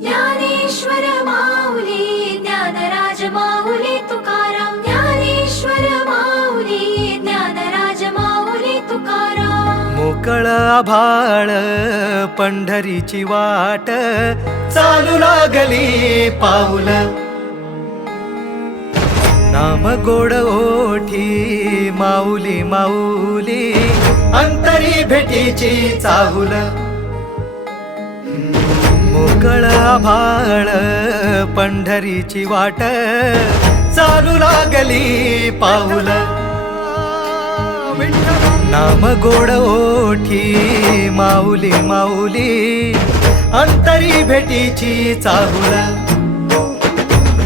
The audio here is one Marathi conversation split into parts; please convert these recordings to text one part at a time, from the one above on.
ज्ञानेश्वर माऊली ज्ञानराज माऊली तुकाराम ज्ञानेश्वर माऊली ज्ञानराज माऊली तुकाराम मोकळ आभाळ पंढरीची वाट चालू लागली पाऊल नाम गोड ओठी माऊली माऊली अंतरी भेटीची चाहुल मोकळ आभाळ पंढरीची वाट चालू लागली पाऊल नाम गोड ओठी माऊली माऊली अंतरी भेटीची चाहुल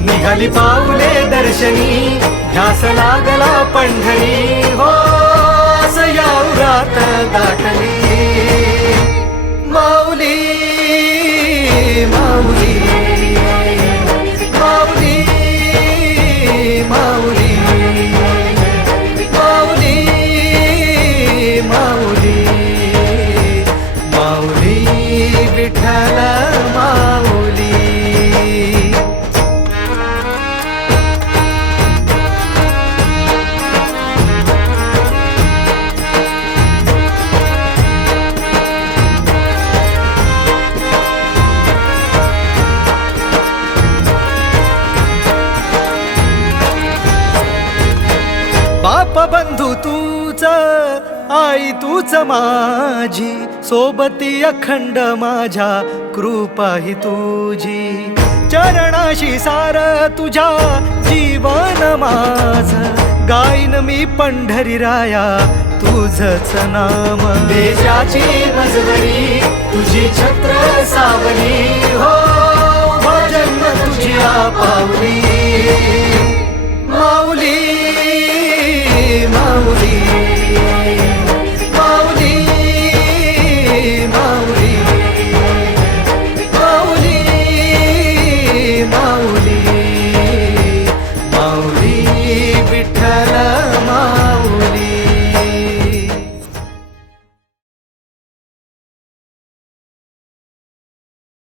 निघाली पाऊले दर्शनी ध्यास लागला पंढरी हो सयावरात गाठली माऊली माऊली माऊली माऊली माऊली माऊली माऊली विठ्ठल माऊली बाप बंधू तूच आई तूच माझी सोबती अखंड माझ्या कृपा ही तुझी चरणाशी सार तुझ्या जीवन माझ गाईन मी पंढरी राया तुझच नाम देशाची मजवरी तुझी छत्र